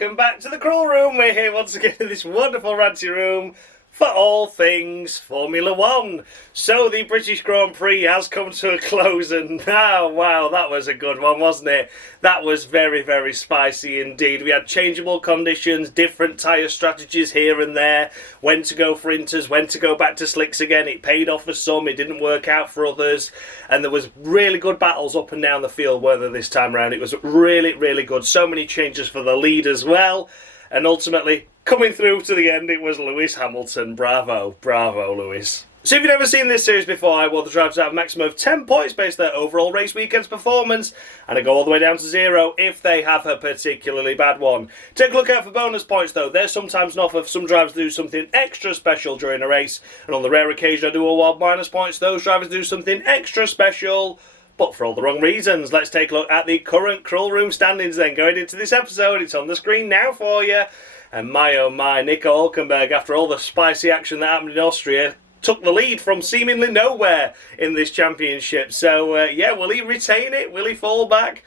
welcome back to the Crawl Room. We're here once again in this wonderful ranty room for all things Formula One. So the British Grand Prix has come to a close, and wow, that was a good one, wasn't it? That was very, very spicy indeed. We had changeable conditions, different tyre strategies here and there, when to go for inters, when to go back to slicks again. It paid off for some, it didn't work out for others, and there was really good battles up and down the field, weren't there, this time around? It was really, really good. So many changes for the lead as well. And ultimately, coming through to the end, it was Lewis Hamilton. Bravo, bravo, Lewis. So if you've never seen this series before, I want the drivers to have a maximum of 10 points based on their overall race weekend's performance, and I go all the way down to 0 if they have a particularly bad one. Take a look out for bonus points though. There's sometimes an offer for some drivers to do something extra special during a race, and on the rare occasion I do award minus points, those drivers do something extra special, but for all the wrong reasons. Let's take a look at the current Crawl Room standings then. Going into this episode, it's on the screen now for you. And my oh my, Nico Hülkenberg, after all the spicy action that happened in Austria, took the lead from seemingly nowhere in this championship. So yeah, will he retain it? Will he fall back?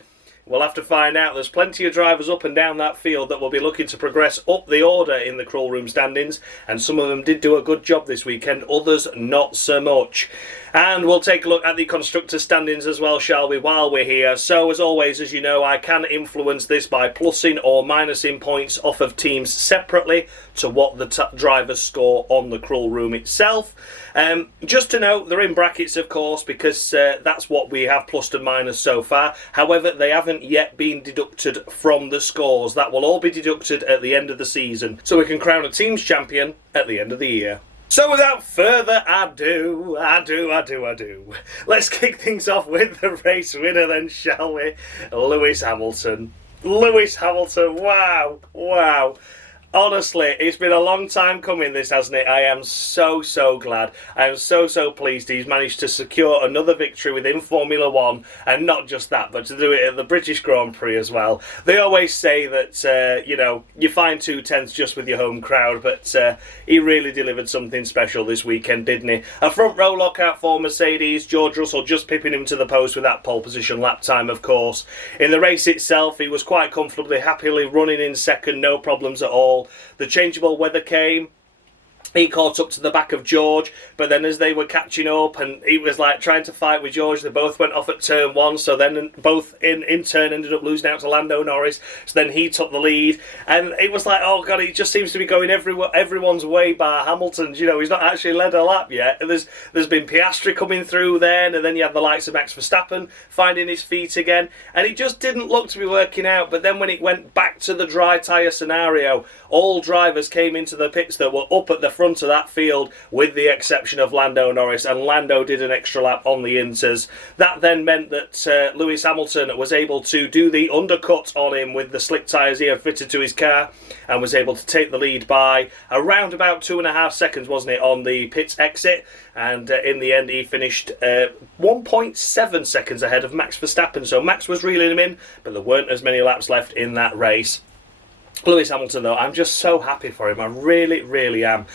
We'll have to find out. There's plenty of drivers up and down that field that will be looking to progress up the order in the Crawl Room standings, and some of them did do a good job this weekend, others not so much. And we'll take a look at the constructor standings as well, shall we, while we're here. So as always, as you know, I can influence this by plussing or minusing points off of teams separately to what the drivers score on the Crawl Room itself. Just to note, they're in brackets of course, because that's what we have plussed and minus so far. However, they haven't yet been deducted from the scores. That will all be deducted at the end of the season, so we can crown a team's champion at the end of the year. So without further ado, let's kick things off with the race winner then, shall we? Lewis Hamilton. Lewis Hamilton, wow. Honestly, it's been a long time coming, this, hasn't it? I am so glad. I am so pleased he's managed to secure another victory within Formula One, and not just that, but to do it at the British Grand Prix as well. They always say that, you know, you find 2/10 just with your home crowd, but he really delivered something special this weekend, didn't he? A front row lockout for Mercedes, George Russell just pipping him to the post with that pole position lap time, of course. In the race itself, he was quite comfortably, happily running in second, no problems at all. The changeable weather came. He caught up to the back of George, but then as they were catching up and he was like trying to fight with George, they both went off at turn 1, so then both in turn ended up losing out to Lando Norris, so then he took the lead, and it was like, oh god, he just seems to be going everyone's way bar Hamilton's. You know, he's not actually led a lap yet. There's been Piastri coming through then, and then you have the likes of Max Verstappen finding his feet again, and it just didn't look to be working out. But then when it went back to the dry tyre scenario, all drivers came into the pits that were up at the front of that field, with the exception of Lando Norris, and Lando did an extra lap on the inters. That then meant that Lewis Hamilton was able to do the undercut on him with the slick tyres he had fitted to his car, and was able to take the lead by around about 2.5 seconds, wasn't it, on the pits exit. And in the end he finished 1.7 seconds ahead of Max Verstappen, so Max was reeling him in, but there weren't as many laps left in that race. Lewis Hamilton though, I'm just so happy for him. I really am.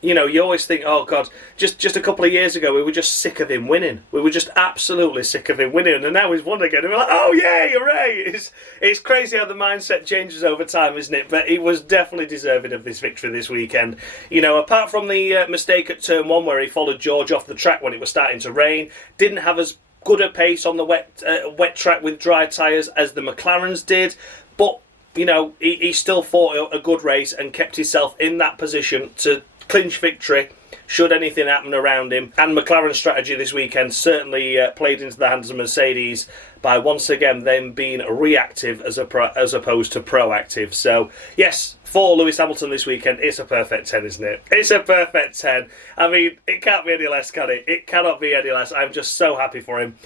You know, you always think, oh god, just a couple of years ago we were just sick of him winning. We were just absolutely sick of him winning, and now he's won again and we're like, oh yay, hooray. It's crazy how the mindset changes over time, isn't it? But he was definitely deserving of this victory this weekend. You know, apart from the mistake at turn 1 where he followed George off the track when it was starting to rain, didn't have as good a pace on the wet track with dry tyres as the McLarens did, but you know, he still fought a good race and kept himself in that position to clinch victory should anything happen around him. And McLaren's strategy this weekend certainly played into the hands of Mercedes by once again them being reactive as opposed to proactive. So yes, for Lewis Hamilton this weekend, it's a perfect 10, isn't it? It's a perfect 10. I mean, it can't be any less, can it? It cannot be any less. I'm just so happy for him.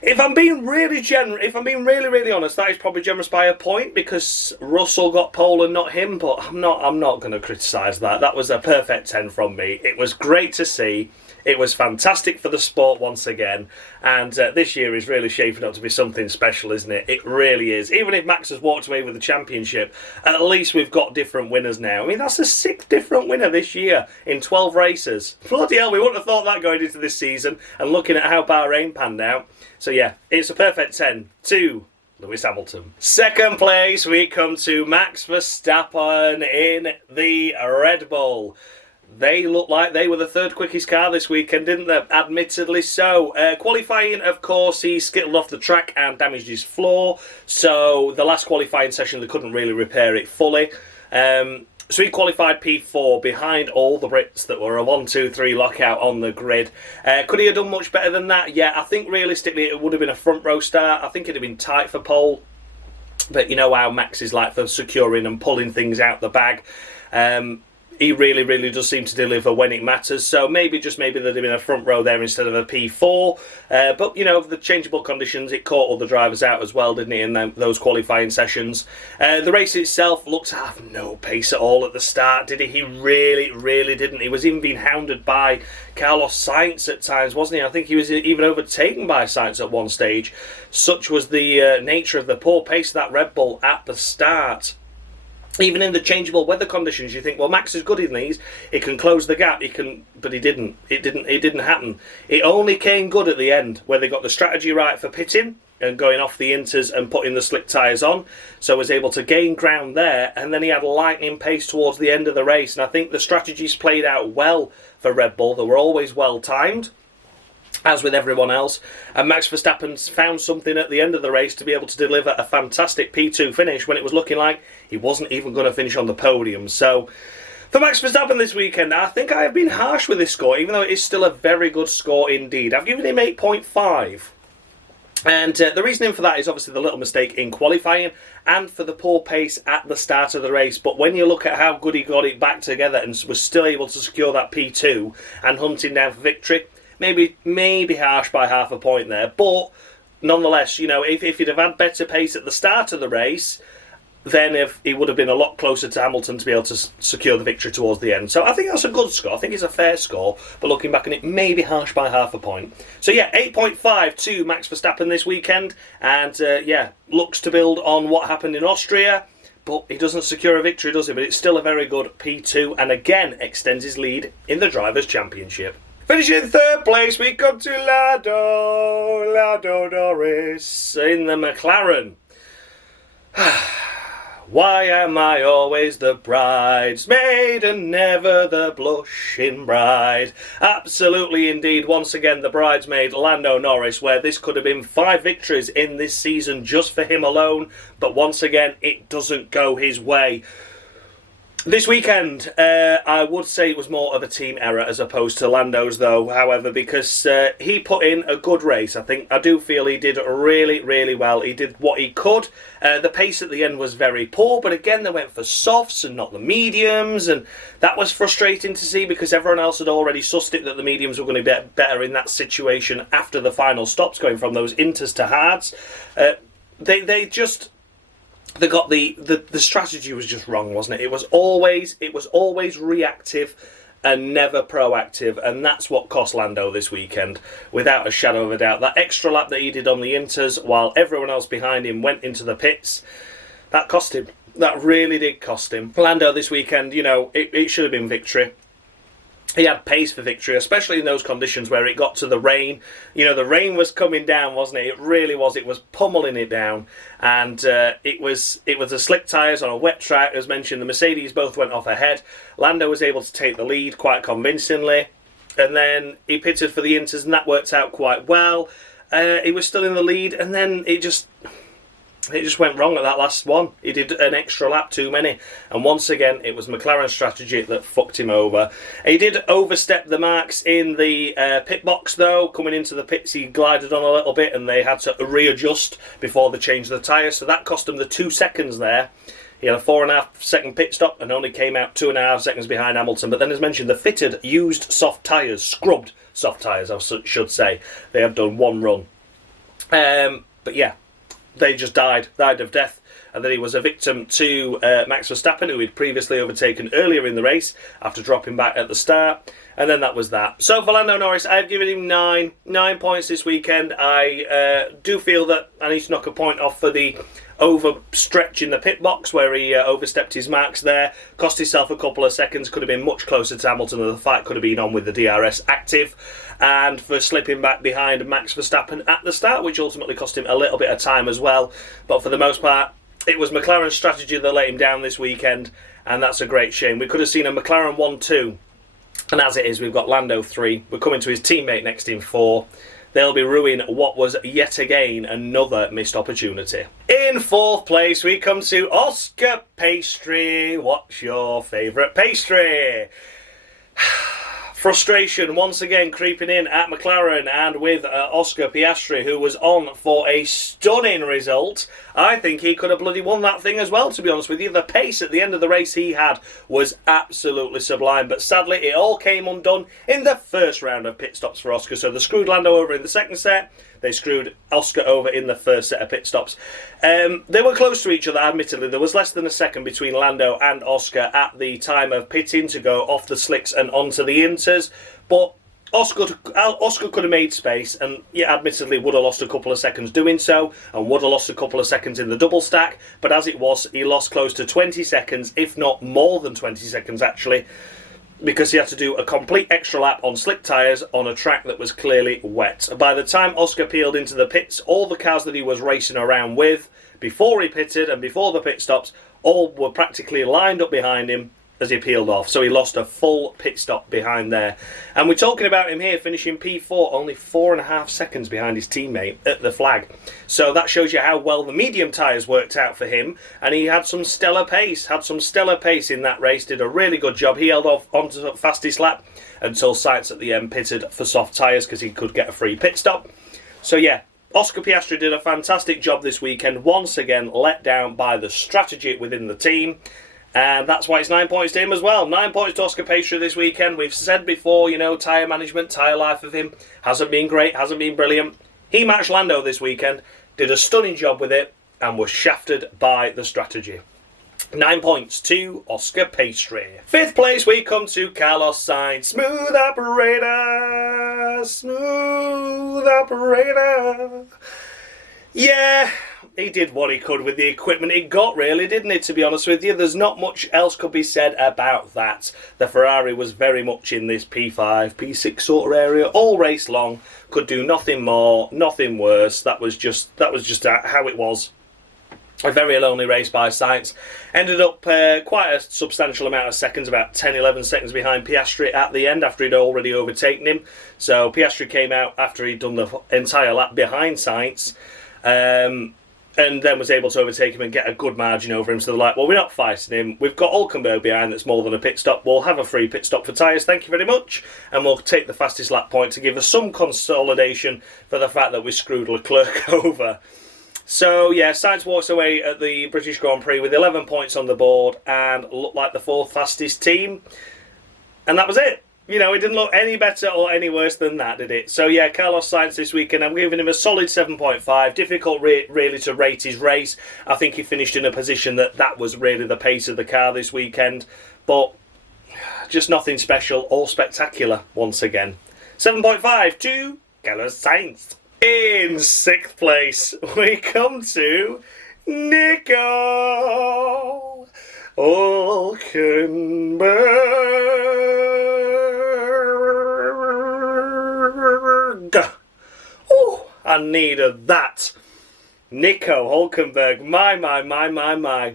If I'm being really really honest, that is probably generous by a point, because Russell got pole and not him, but I'm not going to criticise that. That was a perfect 10 from me. It was great to see. It was fantastic for the sport once again, and this year is really shaping up to be something special, isn't it? It really is. Even if Max has walked away with the championship, at least we've got different winners now. I mean, that's the 6th different winner this year in 12 races. Bloody hell, we wouldn't have thought that going into this season, and looking at how Bahrain panned out. So yeah, it's a perfect 10 to Lewis Hamilton. Second place, we come to Max Verstappen in the Red Bull. They looked like they were the third quickest car this weekend, didn't they? Admittedly so. Qualifying, of course, he skittled off the track and damaged his floor. So the last qualifying session, they couldn't really repair it fully. So he qualified P4 behind all the Brits that were a 1, 2, 3 lockout on the grid. Could he have done much better than that? Yeah, I think realistically it would have been a front row start. I think it'd have been tight for pole. But you know how Max is like for securing and pulling things out the bag. He really, really does seem to deliver when it matters. So maybe, just maybe, there'd have been a front row there instead of a P4. But, you know, the changeable conditions, it caught all the drivers out as well, didn't it, in those qualifying sessions. The race itself looked to have no pace at all at the start, did he? He really, really didn't. He was even being hounded by Carlos Sainz at times, wasn't he? I think he was even overtaken by Sainz at one stage. Such was the nature of the poor pace of that Red Bull at the start. Even in the changeable weather conditions, you think, well, Max is good in these. He can close the gap. But he didn't. It didn't happen. It only came good at the end, where they got the strategy right for pitting and going off the inters and putting the slick tyres on. So was able to gain ground there, and then he had lightning pace towards the end of the race. And I think the strategies played out well for Red Bull. They were always well timed, as with everyone else, and Max Verstappen found something at the end of the race to be able to deliver a fantastic P2 finish when it was looking like he wasn't even going to finish on the podium. So for Max Verstappen this weekend, I think I have been harsh with this score, even though it is still a very good score indeed. I've given him 8.5. And the reasoning for that is obviously the little mistake in qualifying and for the poor pace at the start of the race. But when you look at how good he got it back together and was still able to secure that P2 and hunting down for victory, maybe harsh by half a point there, but nonetheless, you know, if he'd have had better pace at the start of the race, then he would have been a lot closer to Hamilton to be able to secure the victory towards the end. So I think that's a good score. I think it's a fair score, but looking back on it, maybe harsh by half a point. So yeah, 8.5 to Max Verstappen this weekend, and yeah, looks to build on what happened in Austria. But he doesn't secure a victory, does he? But it's still a very good P2, and again extends his lead in the Drivers' Championship. Finishing in third place, we come to Lando Norris in the McLaren. Why am I always the bridesmaid and never the blushing bride? Absolutely indeed, once again the bridesmaid Lando Norris, where this could have been 5 victories in this season just for him alone, but once again it doesn't go his way. This weekend, I would say it was more of a team error as opposed to Lando's, though, however, because he put in a good race. I do feel he did really, really well. He did what he could. The pace at the end was very poor, but again, they went for softs and not the mediums, and that was frustrating to see because everyone else had already sussed it that the mediums were going to be better in that situation after the final stops, going from those inters to hards. They got the strategy was just wrong, wasn't it? It was always reactive and never proactive, and that's what cost Lando this weekend, without a shadow of a doubt. That extra lap that he did on the inters while everyone else behind him went into the pits, that cost him. That really did cost him. Lando this weekend, you know, it should have been victory. He had pace for victory, especially in those conditions where it got to the rain. You know, the rain was coming down, wasn't it? It really was. It was pummeling it down. And it was the slick tyres on a wet track. As mentioned, the Mercedes both went off ahead. Lando was able to take the lead quite convincingly. And then he pitted for the inters, and that worked out quite well. He was still in the lead, and then it just went wrong at that last one. He did an extra lap too many. And once again, it was McLaren's strategy that fucked him over. He did overstep the marks in the pit box, though. Coming into the pits, he glided on a little bit, and they had to readjust before they changed the tyres. So that cost him the 2 seconds there. He had a 4.5 second pit stop and only came out 2.5 seconds behind Hamilton. But then, as mentioned, the fitted used soft tyres, scrubbed soft tyres, I should say. They have done one run. But yeah, they just died of death. and then he was a victim to Max Verstappen, who he'd previously overtaken earlier in the race after dropping back at the start. And then that was that. So for Lando Norris, I've given him 9 points this weekend. I do feel that I need to knock a point off for the overstretch in the pit box where he overstepped his marks there, cost himself a couple of seconds, could have been much closer to Hamilton, and the fight could have been on with the DRS active, and for slipping back behind Max Verstappen at the start, which ultimately cost him a little bit of time as well. But for the most part, it was McLaren's strategy that let him down this weekend, and that's a great shame. We could have seen a McLaren 1-2, and as it is, we've got Lando 3. We're coming to his teammate next in 4. They'll be ruining what was yet again another missed opportunity. In 4th place, we come to Oscar Piastri. What's your favourite pastry? Frustration once again creeping in at McLaren, and with Oscar Piastri, who was on for a stunning result. I think he could have bloody won that thing as well, to be honest with you. The pace at the end of the race he had was absolutely sublime, but sadly it all came undone in the first round of pit stops for Oscar. So they screwed Lando over in the second set, they screwed Oscar over in the first set of pit stops. They were close to each other, admittedly. There was less than a second between Lando and Oscar at the time of pitting to go off the slicks and onto the inters, but Oscar could have made space, and yeah, admittedly would have lost a couple of seconds doing so, and would have lost a couple of seconds in the double stack, but as it was, he lost close to 20 seconds, if not more than 20 seconds actually, because he had to do a complete extra lap on slick tyres on a track that was clearly wet. By the time Oscar peeled into the pits, all the cars that he was racing around with, before he pitted and before the pit stops, all were practically lined up behind him as he peeled off. So he lost a full pit stop behind there. And we're talking about him here finishing P4, only 4.5 seconds behind his teammate at the flag. So that shows you how well the medium tyres worked out for him. And he had some stellar pace, in that race, did a really good job. He held off onto the fastest lap until Sainz at the end pitted for soft tyres because he could get a free pit stop. So yeah, Oscar Piastri did a fantastic job this weekend, once again let down by the strategy within the team. And that's why it's 9 points to him as well. 9 points to Oscar Piastri this weekend. We've said before, you know, tyre management, tyre life of him hasn't been great, hasn't been brilliant. He matched Lando this weekend, did a stunning job with it, and was shafted by the strategy. 9 points to Oscar Piastri. 5th place, we come to Carlos Sainz. Smooth operator, smooth operator. Yeah, he did what he could with the equipment he got, really, didn't he, to be honest with you? There's not much else could be said about that. The Ferrari was very much in this P5, P6 sort of area, all race long, could do nothing more, nothing worse. That was just how it was. A very lonely race by Sainz. Ended up quite a substantial amount of seconds, about 10-11 seconds behind Piastri at the end after he'd already overtaken him. So Piastri came out after he'd done the entire lap behind Sainz. And then was able to overtake him and get a good margin over him. So they're like, well, we're not fighting him. We've got Hülkenberg behind that's more than a pit stop. We'll have a free pit stop for tyres, thank you very much. And we'll take the fastest lap point to give us some consolidation for the fact that we screwed Leclerc over. So, yeah, Sainz walks away at the British Grand Prix with 11 points on the board and looked like the 4th fastest team. And that was it. You know, it didn't look any better or any worse than that, did it? So, yeah, Carlos Sainz this weekend, I'm giving him a solid 7.5. Difficult, really, to rate his race. I think he finished in a position that was really the pace of the car this weekend. But just nothing special or spectacular once again. 7.5 to Carlos Sainz. In 6th place, we come to Nico Hülkenberg. Oh, I needed that. Nico Hülkenberg, my.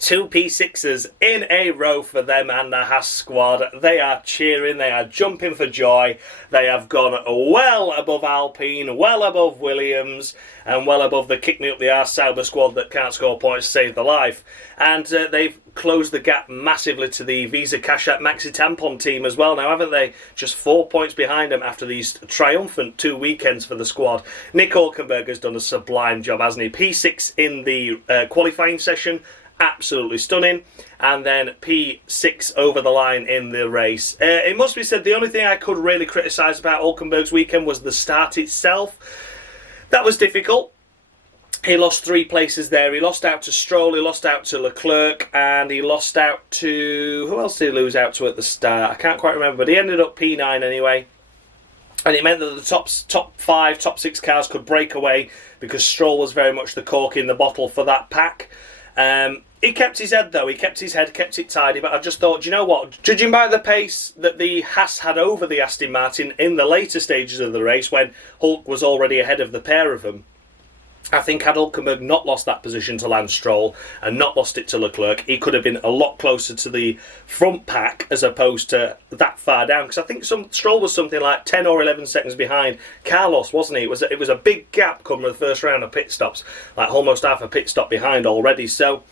2 P6s in a row for them and the Haas squad. They are cheering, they are jumping for joy. They have gone well above Alpine, well above Williams, and well above the kick me up the arse Sauber squad that can't score points to save their life. And they've closed the gap massively to the Visa Cash App Maxi Tampon team as well now, haven't they? Just 4 points behind them after these triumphant 2 weekends for the squad. Nick Hülkenberg has done a sublime job, hasn't he? P6 in the qualifying session. Absolutely stunning, and then P6 over the line in the race. It must be said, the only thing I could really criticise about Hülkenberg's weekend was the start itself. That was difficult. He lost 3 places there. He lost out to Stroll, he lost out to Leclerc, and he lost out to... Who else did he lose out to at the start? I can't quite remember, but he ended up P9 anyway. And it meant that the top 5, top 6 cars could break away because Stroll was very much the cork in the bottle for that pack. He kept his head though, he kept his head, kept it tidy, but I just thought, do you know what? Judging by the pace that the Haas had over the Aston Martin in the later stages of the race when Hulk was already ahead of the pair of them, I think had Hulkenberg not lost that position to Lance Stroll and not lost it to Leclerc, he could have been a lot closer to the front pack as opposed to that far down. Because I think Stroll was something like 10 or 11 seconds behind Carlos, wasn't he? It was a big gap coming the first round of pit stops, like almost half a pit stop behind already. So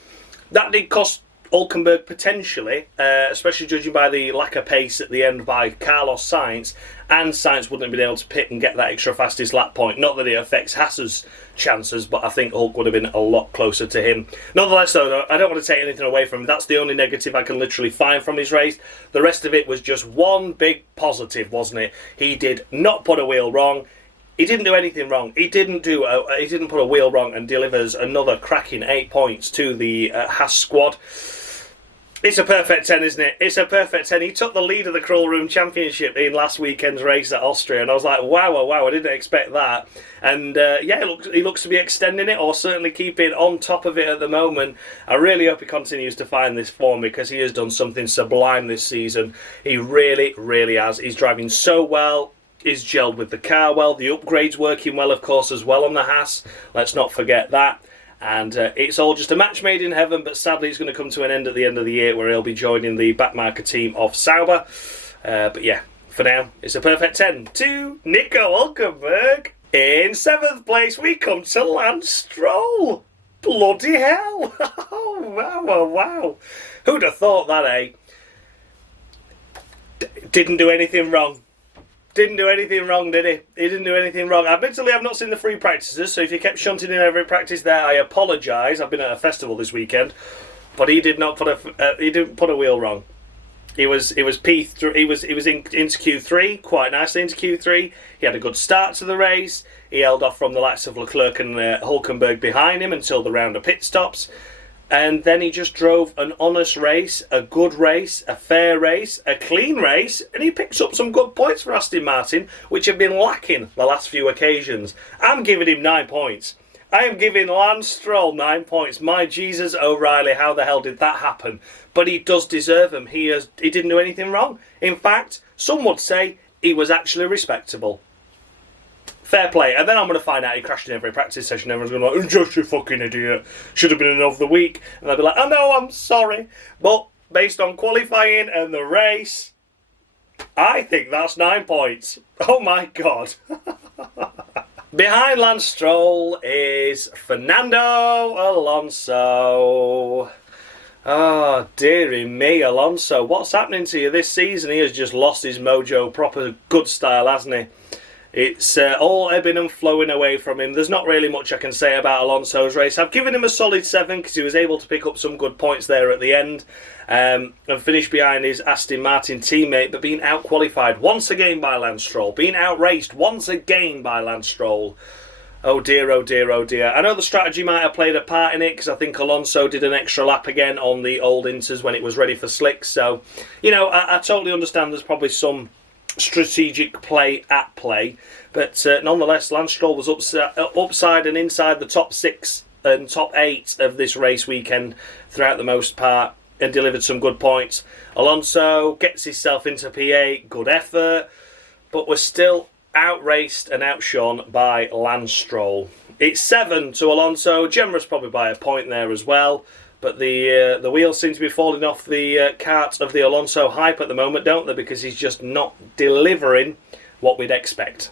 that did cost Hulkenberg potentially, especially judging by the lack of pace at the end by Carlos Sainz, and Sainz wouldn't have been able to pit and get that extra fastest lap point. Not that it affects Haas's chances, but I think Hulk would have been a lot closer to him. Nonetheless, though, I don't want to take anything away from him. That's the only negative I can literally find from his race. The rest of it was just one big positive, wasn't it? He did not put a wheel wrong. He didn't do anything wrong. He didn't put a wheel wrong and delivers another cracking 8 points to the Haas squad. It's a perfect 10, isn't it? It's a perfect 10. He took the lead of the Crawl Room Championship in last weekend's race at Austria, and I was like, wow, I didn't expect that. And yeah, he looks to be extending it, or certainly keeping on top of it at the moment. I really hope he continues to find this form, because he has done something sublime this season. He really, really has. He's driving so well. He's gelled with the car well. The upgrade's working well, of course, as well on the Haas. Let's not forget that. And it's all just a match made in heaven, but sadly it's going to come to an end at the end of the year where he'll be joining the backmarker team of Sauber. But yeah, for now, it's a perfect 10 to Nico Hulkenberg. In 7th place, we come to Lance Stroll. Bloody hell. Oh, wow. Who'd have thought that, eh? Didn't do anything wrong. Didn't do anything wrong, did he? He didn't do anything wrong. Admittedly, I've not seen the free practices, so if you kept shunting in every practice there, I apologise. I've been at a festival this weekend, but he did not put he didn't put a wheel wrong. He was P3. He was into Q3 quite nicely into Q3. He had a good start to the race. He held off from the likes of Leclerc and Hulkenberg behind him until the round of pit stops. And then he just drove an honest race, a good race, a fair race, a clean race, and he picks up some good points for Aston Martin, which have been lacking the last few occasions. I'm giving him 9 points. I am giving Lance Stroll 9 points. My Jesus O'Reilly, how the hell did that happen? But he does deserve them. He didn't do anything wrong. In fact, some would say he was actually respectable. Fair play. And then I'm going to find out he crashed in every practice session. Everyone's going to be like, just you fucking idiot. Should have been in of the week. And I'll be like, oh no, I'm sorry. But based on qualifying and the race, I think that's 9 points. Oh my God. Behind Lance Stroll is Fernando Alonso. Oh, dearie me, Alonso. What's happening to you this season? He has just lost his mojo. Proper good style, hasn't he? It's all ebbing and flowing away from him. There's not really much I can say about Alonso's race. I've given him a solid 7 because he was able to pick up some good points there at the end and finish behind his Aston Martin teammate, but being out-qualified once again by Lance Stroll. Being outraced once again by Lance Stroll. Oh dear, oh dear, oh dear. I know the strategy might have played a part in it because I think Alonso did an extra lap again on the old Inters when it was ready for slicks. So, you know, I totally understand there's probably some strategic play at play, but nonetheless Lance Stroll was upside and inside the top 6 and top 8 of this race weekend throughout the most part and delivered some good points. Alonso gets himself into P8, good effort, but was still outraced and outshone by Lance Stroll. It's 7 to Alonso, generous probably by a point there as well. But the wheels seem to be falling off the cart of the Alonso hype at the moment, don't they? Because he's just not delivering what we'd expect.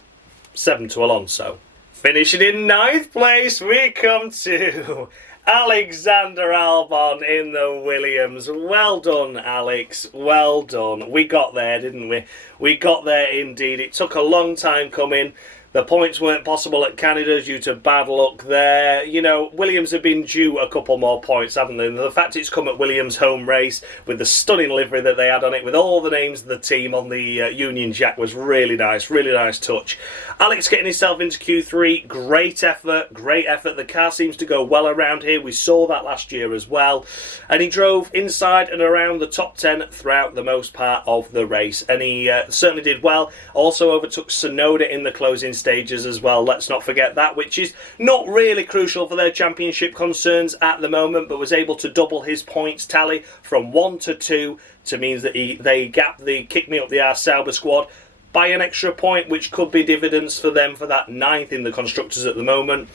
7 to Alonso. Finishing in 9th place, we come to Alexander Albon in the Williams. Well done, Alex. Well done. We got there, didn't we? We got there indeed. It took a long time coming. The points weren't possible at Canada due to bad luck there. You know, Williams have been due a couple more points, haven't they? And the fact it's come at Williams' home race with the stunning livery that they had on it, with all the names of the team on the Union Jack, was really nice touch. Alex getting himself into Q3, great effort. The car seems to go well around here. We saw that last year as well. And he drove inside and around the top 10 throughout the most part of the race. And he certainly did well. Also overtook Tsunoda in the closing stages as well. Let's not forget that, which is not really crucial for their championship concerns at the moment, but was able to double his points tally from 1 to 2 to means that they gapped the Kick Me Up the Arse Sauber squad by an extra point, which could be dividends for them for that 9th in the Constructors at the moment.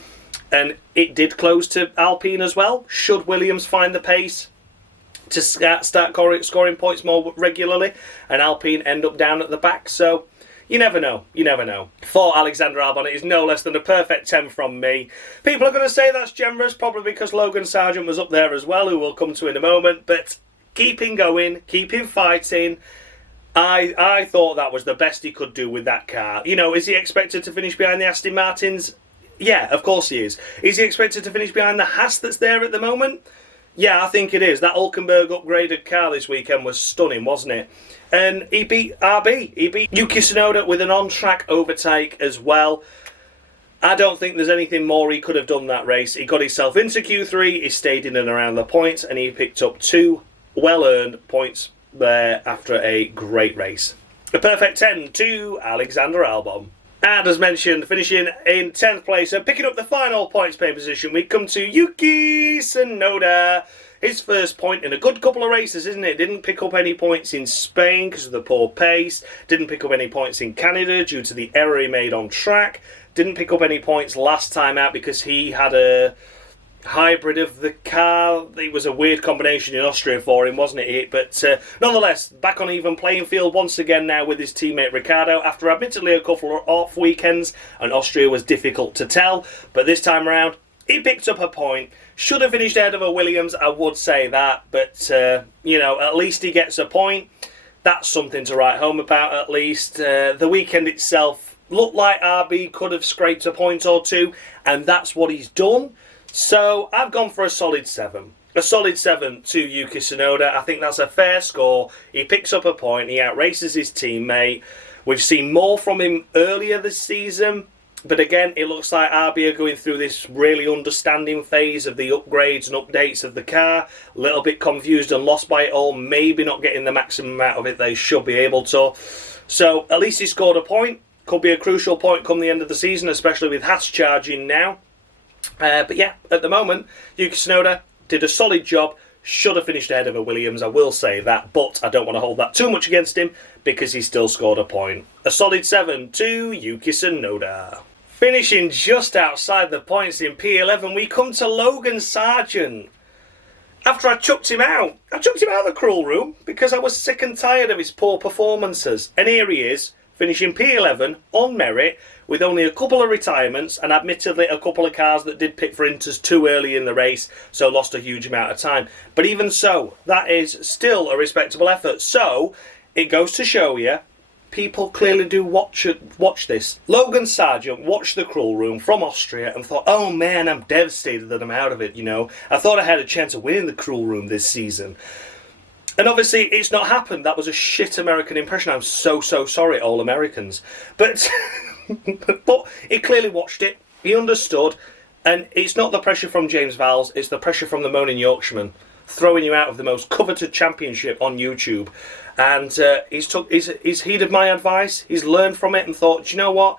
And it did close to Alpine as well. Should Williams find the pace to start scoring points more regularly, and Alpine end up down at the back. So you never know. For Alexander Albon, it is no less than a perfect 10 from me. People are going to say that's generous, probably because Logan Sergeant was up there as well, who we'll come to in a moment. But keep him going, keep him fighting. I thought that was the best he could do with that car. You know, is he expected to finish behind the Aston Martins? Yeah, of course he is. Is he expected to finish behind the Haas that's there at the moment? Yeah, I think it is. That Hülkenberg upgraded car this weekend was stunning, wasn't it? And he beat RB. He beat Yuki Tsunoda with an on-track overtake as well. I don't think there's anything more he could have done that race. He got himself into Q3, he stayed in and around the points, and he picked up 2 well-earned points there after a great race. A perfect 10 to Alexander Albon. And as mentioned, finishing in 10th place and picking up the final points pay position, we come to Yuki Tsunoda. His first point in a good couple of races, isn't it? Didn't pick up any points in Spain because of the poor pace. Didn't pick up any points in Canada due to the error he made on track. Didn't pick up any points last time out because he had a hybrid of the car. It was a weird combination in Austria for him, wasn't it? But nonetheless, back on even playing field once again now with his teammate Ricciardo, after admittedly a couple of off weekends, and Austria was difficult to tell. But this time around, he picked up a point. Should have finished ahead of a Williams, I would say that. But, you know, at least he gets a point. That's something to write home about, at least. The weekend itself looked like RB could have scraped a point or two, and that's what he's done. So I've gone for a solid 7. A solid 7 to Yuki Tsunoda. I think that's a fair score. He picks up a point. He outraces his teammate. We've seen more from him earlier this season. But again, it looks like RB are going through this really understanding phase of the upgrades and updates of the car. A little bit confused and lost by it all. Maybe not getting the maximum amount of it they should be able to. So at least he scored a point. Could be a crucial point come the end of the season, especially with Haas charging now. But yeah, at the moment, Yuki Tsunoda did a solid job. Should have finished ahead of a Williams, I will say that. But I don't want to hold that too much against him because he still scored a point. A solid 7 to Yuki Tsunoda. Finishing just outside the points in P11, we come to Logan Sergeant. After I chucked him out of the cruel room because I was sick and tired of his poor performances. And here he is, finishing P11 on merit with only a couple of retirements and admittedly a couple of cars that did pit for inters too early in the race, so lost a huge amount of time. But even so, that is still a respectable effort. So it goes to show you, people clearly do watch this. Logan Sergeant watched the cruel room from Austria and thought, oh man, I'm devastated that I'm out of it, you know. I thought I had a chance of winning the cruel room this season. And obviously, it's not happened. That was a shit American impression. I'm so sorry, all Americans. But but he clearly watched it. He understood. And it's not the pressure from James Vowles. It's the pressure from the moaning Yorkshireman throwing you out of the most coveted championship on YouTube. And he's heeded my advice. He's learned from it and thought, do you know what?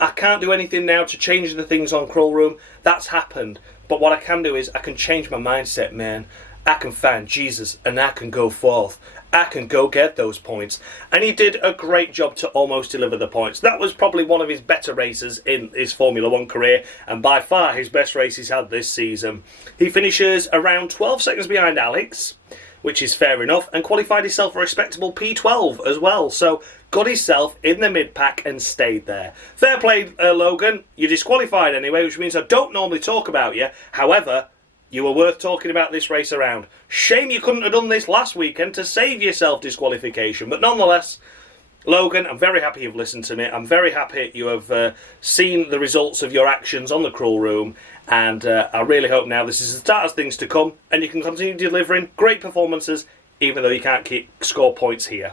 I can't do anything now to change the things on Cruel Room. That's happened. But what I can do is I can change my mindset, man. I can find Jesus and I can go forth. I can go get those points. And he did a great job to almost deliver the points. That was probably one of his better races in his Formula 1 career and by far his best race he's had this season. He finishes around 12 seconds behind Alex, which is fair enough, and qualified himself a respectable P12 as well. So got himself in the mid-pack and stayed there. Fair play, Logan. You're disqualified anyway, which means I don't normally talk about you. However, you were worth talking about this race around. Shame you couldn't have done this last weekend to save yourself disqualification. But nonetheless, Logan, I'm very happy you've listened to me. I'm very happy you have seen the results of your actions on the Crawl Room. And I really hope now this is the start of things to come. And you can continue delivering great performances, even though you can't score points here.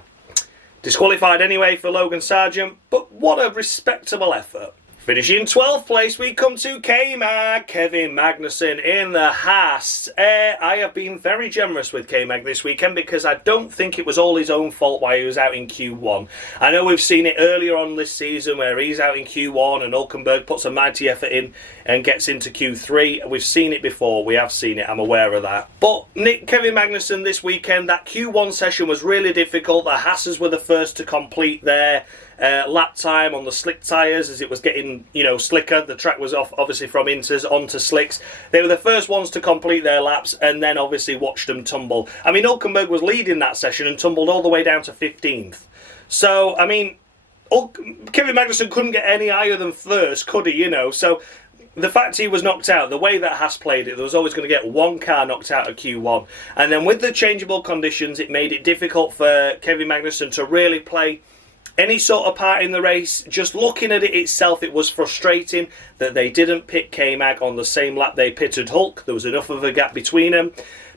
Disqualified anyway for Logan Sergeant, but what a respectable effort. Finishing 12th place, we come to K-Mag, Kevin Magnuson in the Haas. I have been very generous with K-Mag this weekend because I don't think it was all his own fault why he was out in Q1. I know we've seen it earlier on this season where he's out in Q1 and Hülkenberg puts a mighty effort in and gets into Q3. We've seen it before, we have seen it, I'm aware of that. But Kevin Magnuson this weekend, that Q1 session was really difficult. The Haas's were the first to complete their lap time on the slick tyres as it was getting, slicker. The track was off, obviously, from inters onto slicks. They were the first ones to complete their laps and then obviously watched them tumble. I mean, Hülkenberg was leading that session and tumbled all the way down to 15th. So, I mean, Kevin Magnuson couldn't get any higher than first, could he, So, the fact he was knocked out, the way that Haas played it, there was always going to get one car knocked out of Q1. And then with the changeable conditions, it made it difficult for Kevin Magnuson to really play any sort of part in the race. Just looking at it itself, it was frustrating that they didn't pit K-Mag on the same lap they pitted Hulk. There was enough of a gap between them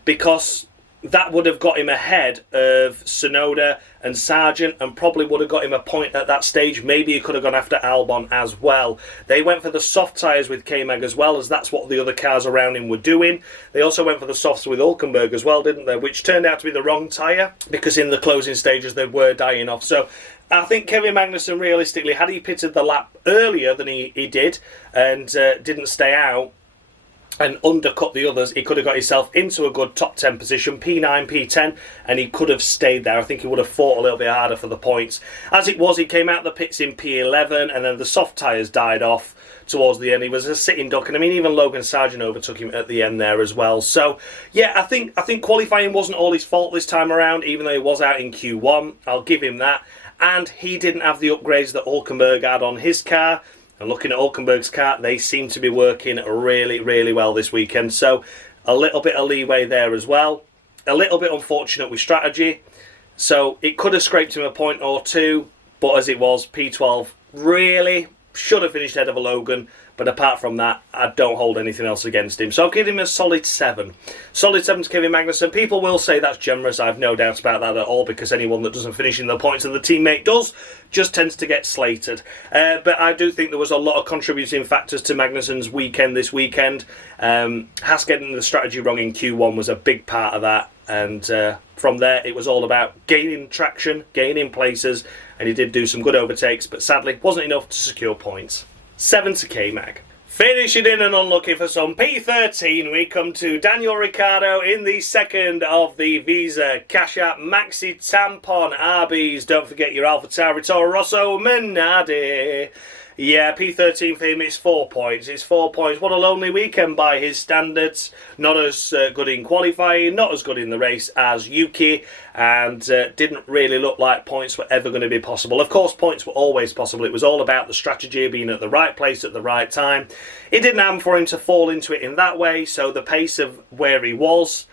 because that would have got him ahead of Tsunoda and Sargent and probably would have got him a point at that stage. Maybe he could have gone after Albon as well. They went for the soft tyres with K-Mag as well, as that's what the other cars around him were doing. They also went for the softs with Hülkenberg as well, didn't they? Which turned out to be the wrong tyre because in the closing stages they were dying off. So I think Kevin Magnuson, realistically, had he pitted the lap earlier than he did and didn't stay out and undercut the others, he could have got himself into a good top 10 position, P9, P10, and he could have stayed there. I think he would have fought a little bit harder for the points. As it was, he came out the pits in P11 and then the soft tyres died off towards the end. He was a sitting duck, and I mean, even Logan Sergeant overtook him at the end there as well. So yeah, I think qualifying wasn't all his fault this time around, even though he was out in Q1. I'll give him that. And he didn't have the upgrades that Hülkenberg had on his car. And looking at Hülkenberg's car, they seem to be working really, really well this weekend. So a little bit of leeway there as well. A little bit unfortunate with strategy. So it could have scraped him a point or two. But as it was, P12 really should have finished ahead of a Logan. But apart from that, I don't hold anything else against him. So I'll give him a solid 7. Solid 7 to Kevin Magnuson. People will say that's generous. I have no doubt about that at all, because anyone that doesn't finish in the points and the teammate does just tends to get slated. But I do think there was a lot of contributing factors to Magnuson's weekend this weekend. Haas getting the strategy wrong in Q1 was a big part of that. And from there, it was all about gaining traction, gaining places, and he did do some good overtakes, but sadly wasn't enough to secure points. 7 to K-Mag. Finishing in and unlucky for some P13, we come to Daniel Ricciardo in the second of the Visa Cash App Maxi Tampon RBs. Don't forget your AlphaTauri Toro Rosso Minardi. Yeah, P13 for him, it's 4 points. It's 4 points. What a lonely weekend by his standards. Not as good in qualifying, not as good in the race as Yuki, and didn't really look like points were ever going to be possible. Of course, points were always possible. It was all about the strategy, being at the right place at the right time. It didn't happen for him to fall into it in that way, so the pace of where he was,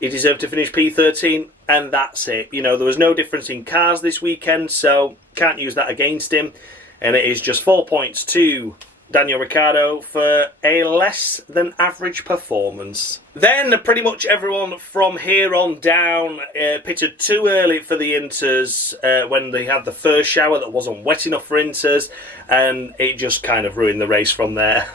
he deserved to finish P13, and that's it. You know, there was no difference in cars this weekend, so can't use that against him. And it is just 4 points to Daniel Ricciardo for a less than average performance. Then pretty much everyone from here on down pitted too early for the inters when they had the first shower that wasn't wet enough for inters, and it just kind of ruined the race from there.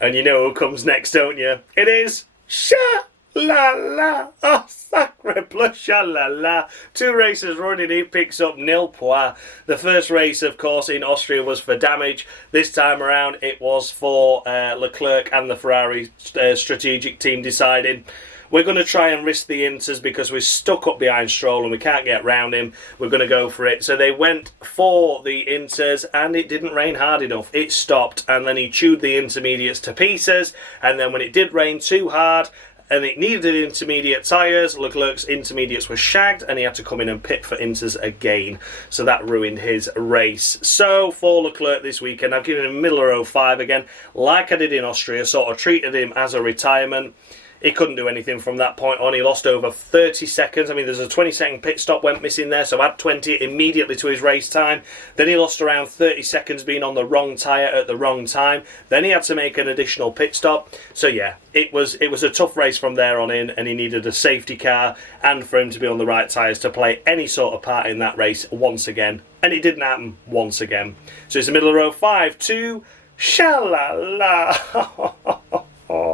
And you know who comes next, don't you? It is Sha-la-la, oh sacre bleu, sha-la-la. 2 races running, he picks up nil points. The first race, of course, in Austria was for damage. This time around, it was for Leclerc and the Ferrari strategic team deciding, we're going to try and risk the inters because we're stuck up behind Stroll and we can't get round him. We're going to go for it. So they went for the inters and it didn't rain hard enough. It stopped, and then he chewed the intermediates to pieces. And then when it did rain too hard and it needed intermediate tyres, Leclerc's intermediates were shagged and he had to come in and pit for inters again. So that ruined his race. So for Leclerc this weekend, I've given him middle of 05 again, like I did in Austria, sort of treated him as a retirement. he couldn't do anything from that point on. He lost over 30 seconds. I mean, there's a 20-second pit stop went missing there, so add 20 immediately to his race time. Then he lost around 30 seconds being on the wrong tyre at the wrong time. Then he had to make an additional pit stop. So yeah, it was a tough race from there on in, and he needed a safety car and for him to be on the right tyres to play any sort of part in that race once again. And it didn't happen once again. So it's the middle of row 5, 2, sha-la-la.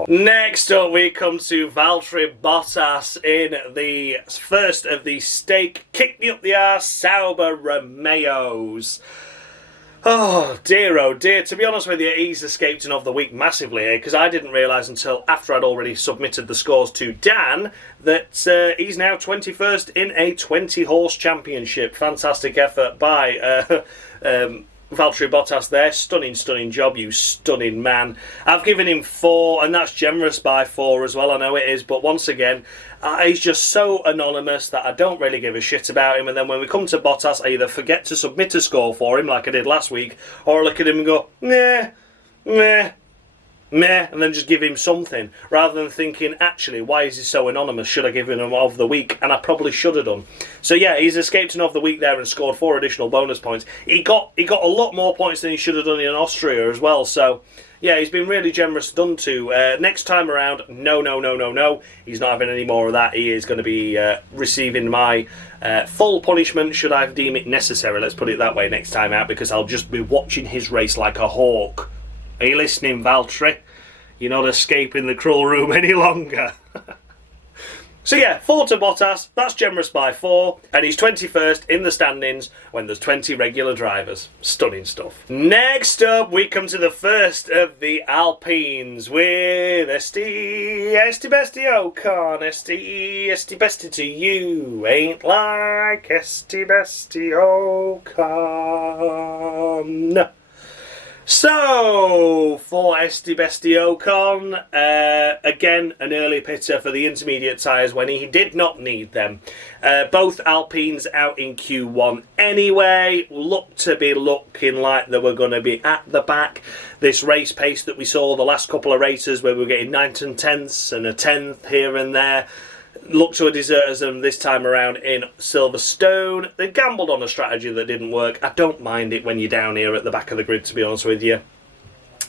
Next up, we come to Valtteri Bottas in the first of the stake. Kick me up the arse, Sauber Romeos. Oh dear, to be honest with you, he's escaped of the week massively here, because I didn't realise until after I'd already submitted the scores to Dan that he's now 21st in a 20-horse championship. Fantastic effort by Valtteri Bottas there. Stunning job, you stunning man. I've given him 4, and that's generous by 4 as well, I know it is, but once again, he's just so anonymous that I don't really give a shit about him, and then when we come to Bottas, I either forget to submit a score for him like I did last week, or I look at him and go, meh, and then just give him something, rather than thinking, actually, why is he so anonymous? Should I give him of the week? And I probably should have done. So yeah, he's escaped of the week there and scored 4 additional bonus points. He got a lot more points than he should have done in Austria as well, so yeah, he's been really generous done to. Next time around, no. He's not having any more of that. He is going to be receiving my full punishment should I deem it necessary. Let's put it that way next time out, because I'll just be watching his race like a hawk. Are you listening, Valtteri? You're not escaping the cruel room any longer. So yeah, 4 to Bottas, that's generous by 4, and he's 21st in the standings when there's 20 regular drivers. Stunning stuff. Next up, we come to the first of the Alpines with Esti Bestie Ocon. Esti Bestie to you, ain't like Esti Bestie Ocon. So, for Esti Bestie Ocon, again, an early pitter for the intermediate tyres when he did not need them. Both Alpines out in Q1 anyway, looked to be looking like they were going to be at the back. This race pace that we saw the last couple of races where we were getting 9th and 10ths and a 10th here and there, looked to a desertism this time around in Silverstone. They gambled on a strategy that didn't work. I don't mind it when you're down here at the back of the grid, to be honest with you.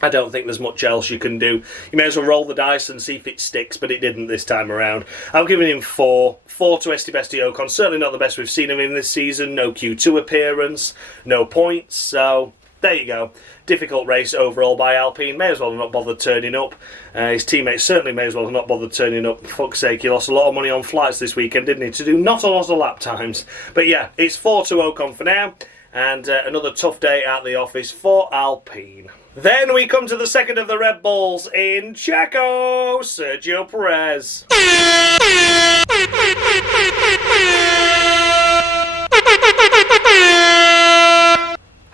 I don't think there's much else you can do. You may as well roll the dice and see if it sticks, but it didn't this time around. I'm giving him 4. 4 to Esti Bestie Ocon. Certainly not the best we've seen him in this season. No Q2 appearance, no points, so there you go. Difficult race overall by Alpine. May as well have not bothered turning up. His teammates certainly may as well have not bothered turning up. For fuck's sake, he lost a lot of money on flights this weekend, didn't he? To do not a lot of lap times. But yeah, it's 4 to Ocon for now. And another tough day at the office for Alpine. Then we come to the second of the Red Bulls in Checo, Sergio Perez.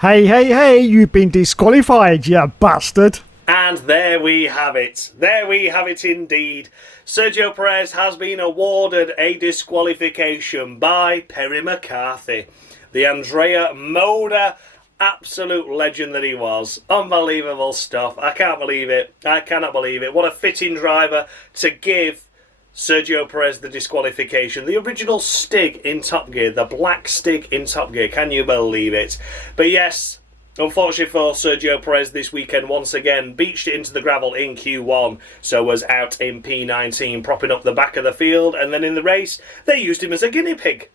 Hey, you've been disqualified, you bastard. And there we have it. There we have it indeed. Sergio Perez has been awarded a disqualification by Perry McCarthy. The Andrea Moda absolute legend that he was. Unbelievable stuff. I can't believe it. I cannot believe it. What a fitting driver to give Sergio Perez the disqualification. The original Stig in Top Gear. The black Stig in Top Gear. Can you believe it? But yes, unfortunately for Sergio Perez this weekend, once again, beached it into the gravel in Q1. So was out in P19, propping up the back of the field. And then in the race, they used him as a guinea pig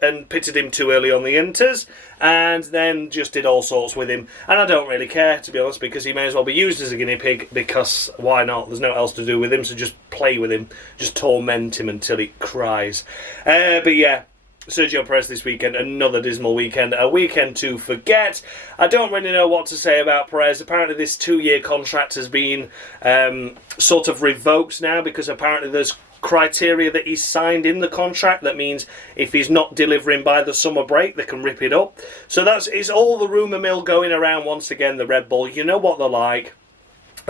and pitted him too early on the inters, and then just did all sorts with him. And I don't really care, to be honest, because he may as well be used as a guinea pig, because why not? There's no else to do with him, so just play with him, just torment him until he cries. But yeah, Sergio Perez this weekend, another dismal weekend, a weekend to forget. I don't really know what to say about Perez. Apparently this 2-year contract has been sort of revoked now, because apparently there's criteria that he's signed in the contract that means if he's not delivering by the summer break, they can rip it up. So it's all the rumour mill going around once again, the Red Bull. You know what they're like.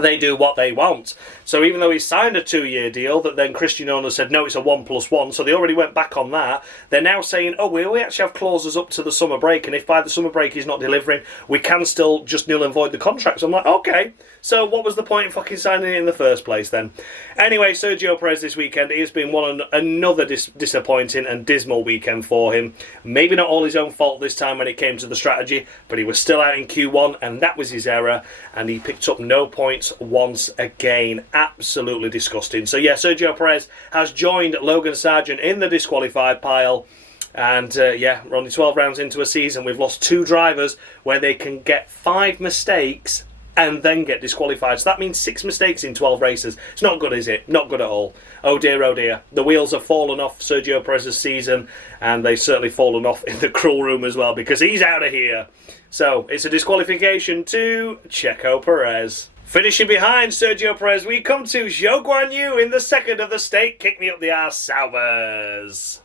they do what they want. So even though he signed a 2-year deal that then Christian owner said, no, it's a 1+1, so they already went back on that, they're now saying, oh, we actually have clauses up to the summer break, and if by the summer break he's not delivering, we can still just nil and void the contract. So I'm like, okay, so what was the point in fucking signing it in the first place then? Anyway, Sergio Perez this weekend, it has been another disappointing and dismal weekend for him. Maybe not all his own fault this time when it came to the strategy, but he was still out in Q1, and that was his error, and he picked up no points once again. Absolutely disgusting. So yeah, Sergio Perez has joined Logan Sergeant in the disqualified pile. And yeah, we're only 12 rounds into a season. We've lost 2 drivers where they can get 5 mistakes and then get disqualified. So that means 6 mistakes in 12 races. It's not good, is it? Not good at all. Oh dear, oh dear. The wheels have fallen off Sergio Perez's season, and they've certainly fallen off in the cruel room as well, because he's out of here. So it's a disqualification to Checo Perez. Finishing behind Sergio Perez, we come to Zhou Guanyu in the second of the stake. Kick me up the arse, Saubers.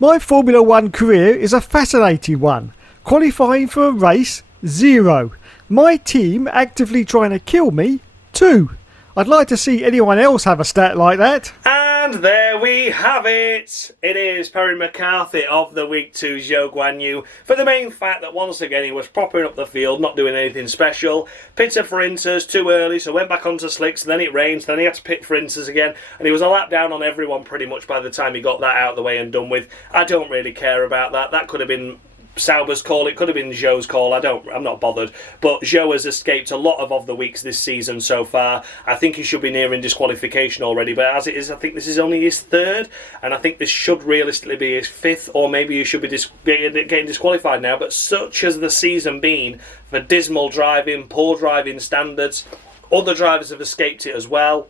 My Formula 1 career is a fascinating one. Qualifying for a race, 0. My team actively trying to kill me, 2. I'd like to see anyone else have a stat like that. And there we have it. It is Perry McCarthy of the week to Zhou Guanyu for the main fact that once again he was propping up the field, not doing anything special. Pitted for inters too early, so went back onto slicks, and then it rained, then he had to pit for inters again, and he was a lap down on everyone pretty much by the time he got that out of the way and done with. I don't really care about that. That could have been Sauber's call, it could have been Zhou's call, I'm not bothered, but Zhou has escaped a lot of the weeks this season so far. I think he should be nearing disqualification already, but as it is, I think this is only his 3rd, and I think this should realistically be his 5th, or maybe he should be getting disqualified now. But such has the season been for dismal driving, poor driving standards. Other drivers have escaped it as well.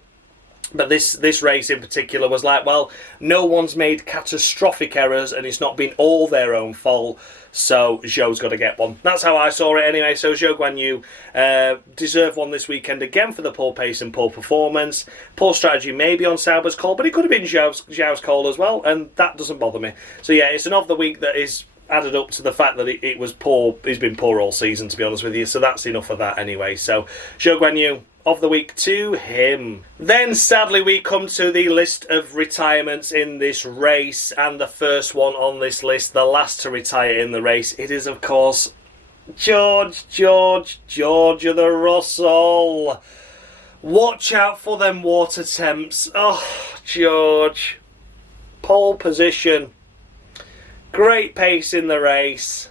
But this race in particular was like, well, no one's made catastrophic errors, and it's not been all their own fault, so Zhou's got to get one. That's how I saw it anyway. So Zhou Guanyu deserved one this weekend again for the poor pace and poor performance. Poor strategy maybe on Sauber's call, but it could have been Zhou's call as well, and that doesn't bother me. So yeah, it's an of the week that is added up to the fact that it was poor. He's been poor all season, to be honest with you, so that's enough of that anyway. So Zhou Guanyu of the week to him. Then sadly we come to the list of retirements in this race, and the first one on this list, the last to retire in the race, it is of course George of the Russell. Watch out for them water temps. Oh, George. Pole position. Great pace in the race.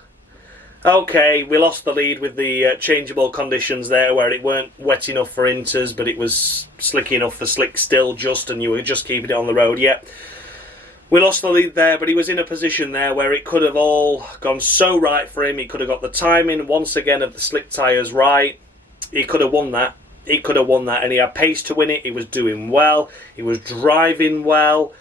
Okay, we lost the lead with the changeable conditions there, where it weren't wet enough for inters, but it was slick enough for slick still, and you were just keeping it on the road. Yep. We lost the lead there, but he was in a position there where it could have all gone so right for him. He could have got the timing once again of the slick tyres right. He could have won that. He could have won that, and he had pace to win it. He was doing well. He was driving well.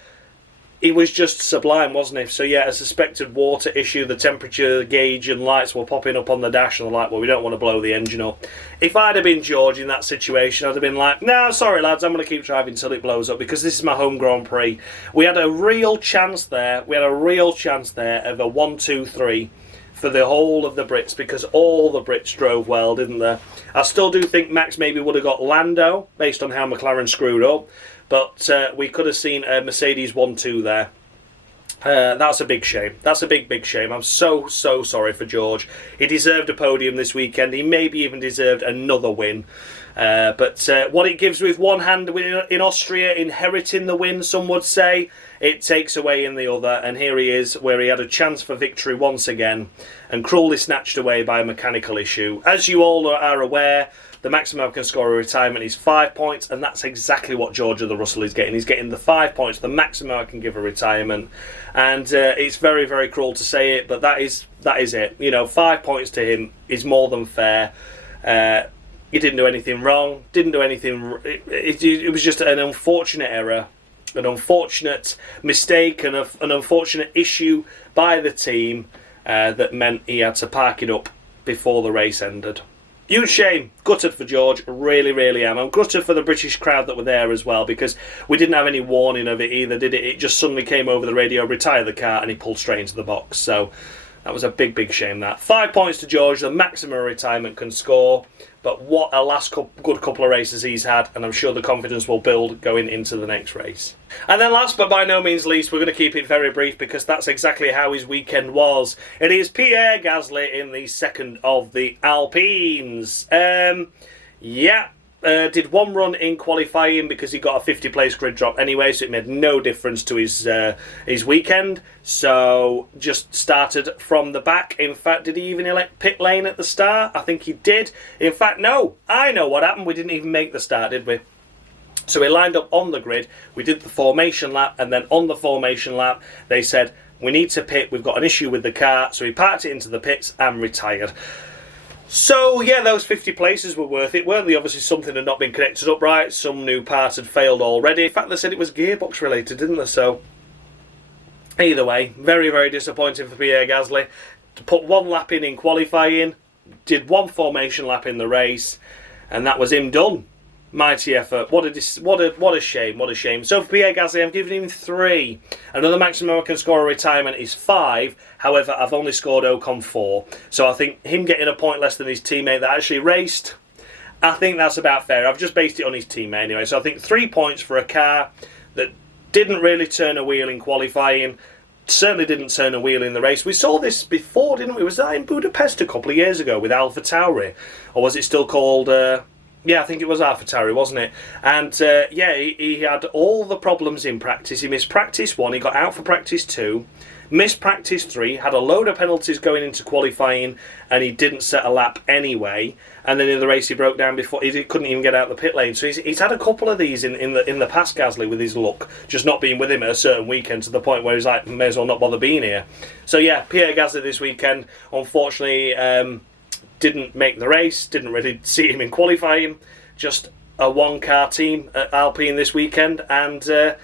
It was just sublime, wasn't it? So yeah, a suspected water issue, the temperature gauge and lights were popping up on the dash, and they're like, well, we don't want to blow the engine up. If I'd have been George in that situation, I'd have been like, no, sorry lads, I'm going to keep driving until it blows up, because this is my home Grand Prix. We had a real chance there. We had a real chance there of a 1-2-3 for the whole of the Brits, because all the Brits drove well, didn't they? I still do think Max maybe would have got Lando, based on how McLaren screwed up. But we could have seen a Mercedes 1-2 there. That's a big shame. That's a big shame. I'm so sorry for George. He deserved a podium this weekend. He maybe even deserved another win. But what it gives with one hand in Austria, inheriting the win, some would say, it takes away in the other. And here he is, where he had a chance for victory once again, and cruelly snatched away by a mechanical issue. As you all are aware, the maximum I can score a retirement is 5 points, and that's exactly what George of the Russell is getting. He's getting the 5 points, the maximum I can give a retirement. And it's very cruel to say it, but that is it. You know, 5 points to him is more than fair. He didn't do anything wrong. Didn't do anything. It was just an unfortunate error, an unfortunate mistake, and an unfortunate issue by the team that meant he had to park it up before the race ended. Huge shame. Gutted for George. Really, really am. I'm gutted for the British crowd that were there as well, because we didn't have any warning of it either, did it? It just suddenly came over the radio, retire the car, and he pulled straight into the box. So that was a big, big shame, that. 5 points to George, the maximum retirement can score. But what a good couple of races he's had, and I'm sure the confidence will build going into the next race. And then last but by no means least, we're going to keep it very brief because that's exactly how his weekend was. It is Pierre Gasly in the second of the Alpines. Did one run in qualifying because he got a 50-place grid drop anyway, so it made no difference to his weekend. So just started from the back. In fact, did he even elect pit lane at the start? I think he did. In fact, no. I know what happened. We didn't even make the start, did we? So we lined up on the grid. We did the formation lap, and then on the formation lap, they said, we need to pit. We've got an issue with the car. So we parked it into the pits and retired. So, yeah, those 50 places were worth it, weren't they? Obviously, something had not been connected up right. Some new parts had failed already. In fact, they said it was gearbox related, didn't they? So, either way, very, very disappointing for Pierre Gasly. To put one lap in qualifying, did one formation lap in the race, and that was him done. Mighty effort. What a shame. What a shame. So for Pierre Gasly, I'm giving him 3. Another maximum I can score a retirement is 5. However, I've only scored Ocon 4. So I think him getting a point less than his teammate that actually raced, I think that's about fair. I've just based it on his teammate anyway. So I think 3 points for a car that didn't really turn a wheel in qualifying. Certainly didn't turn a wheel in the race. We saw this before, didn't we? Was that in Budapest a couple of years ago with AlphaTauri? Or was it still called... Yeah, I think it was AlphaTauri, wasn't it? And, he had all the problems in practice. He missed practice 1, he got out for practice 2, missed practice 3, had a load of penalties going into qualifying, and he didn't set a lap anyway. And then in the race he broke down before, he couldn't even get out the pit lane. So he's had a couple of these in the past, Gasly, with his luck, just not being with him at a certain weekend to the point where he's like, may as well not bother being here. So yeah, Pierre Gasly this weekend, unfortunately... didn't make the race, didn't really see him in qualifying, just a one-car team at Alpine this weekend, and they'd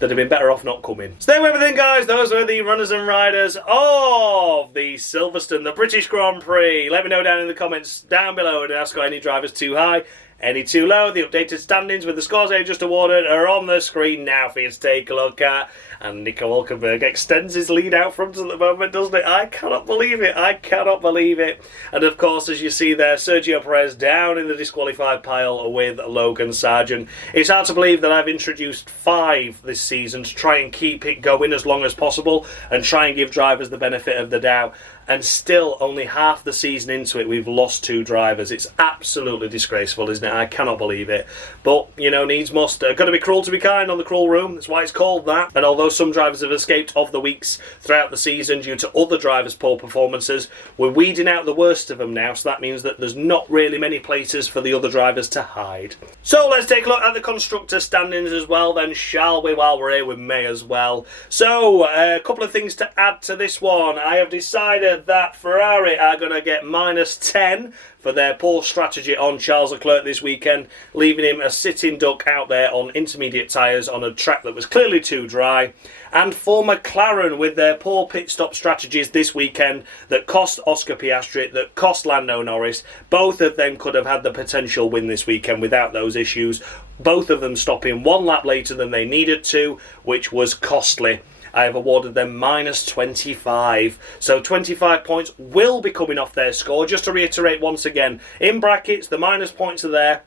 have been better off not coming. So there we have everything, guys. Those were the runners and riders of the Silverstone, the British Grand Prix. Let me know down in the comments down below, did I score any drivers too high, any too low. The updated standings with the scores they just awarded are on the screen now for you to take a look at. And Nico Hülkenberg extends his lead out front at the moment, doesn't it? I cannot believe it. I cannot believe it. And of course, as you see there, Sergio Perez down in the disqualified pile with Logan Sergeant. It's hard to believe that I've introduced 5 this season to try and keep it going as long as possible and try and give drivers the benefit of the doubt. And still, only half the season into it, we've lost 2 drivers. It's absolutely disgraceful, isn't it? I cannot believe it. But, you know, needs must. Got to be cruel to be kind on the cruel room. That's why it's called that. And although some drivers have escaped of the weeks throughout the season due to other drivers' poor performances, we're weeding out the worst of them now. So that means that there's not really many places for the other drivers to hide. So let's take a look at the constructor standings as well then, shall we? While we're here, we may as well. So, a couple of things to add to this one. I have decided that Ferrari are going to get -10 for their poor strategy on Charles Leclerc this weekend, leaving him a sitting duck out there on intermediate tyres on a track that was clearly too dry. And for McLaren, with their poor pit stop strategies this weekend that cost Oscar Piastri, that cost Lando Norris, both of them could have had the potential win this weekend without those issues. Both of them stopping 1 lap later than they needed to, which was costly. I have awarded them -25. So 25 points will be coming off their score. Just to reiterate once again, in brackets, the minus points are there.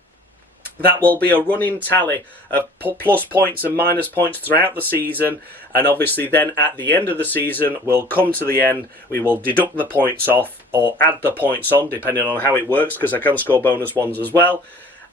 That will be a running tally of plus points and minus points throughout the season. And obviously then at the end of the season, we'll come to the end. We will deduct the points off or add the points on, depending on how it works, because I can score bonus ones as well.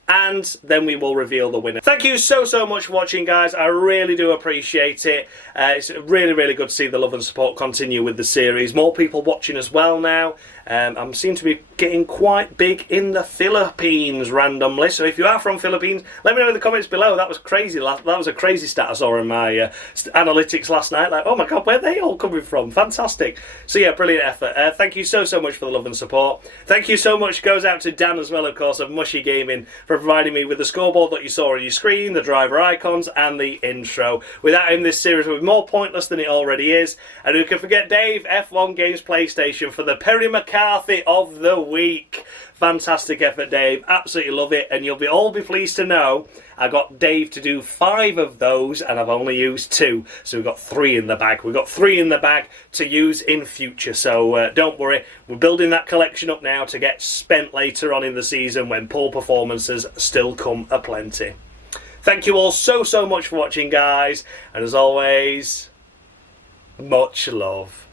And then we will reveal the winner. Thank you so much for watching, guys. I really do appreciate it. It's really, really good to see the love and support continue with the series. More people watching as well now. I seem to be getting quite big in the Philippines randomly. So if you are from Philippines, let me know in the comments below. That was crazy. That was a crazy stat I saw in my analytics last night. Like, oh my God, where are they all coming from? Fantastic. So yeah, brilliant effort. Thank you so much for the love and support. Thank you so much goes out to Dan as well, of course, of Mushy Gaming, for providing me with the scoreboard that you saw on your screen, the driver icons, and the intro. Without him, this series would be more pointless than it already is. And who can forget Dave, F1 Games PlayStation, for the Perry McCarthy of the week. Fantastic effort, Dave. Absolutely love it. And you'll all be pleased to know I got Dave to do 5 of those and I've only used 2. So we've got 3 in the bag. We've got 3 in the bag to use in future. So don't worry. We're building that collection up now to get spent later on in the season when poor performances still come aplenty. Thank you all so much for watching, guys. And as always, much love.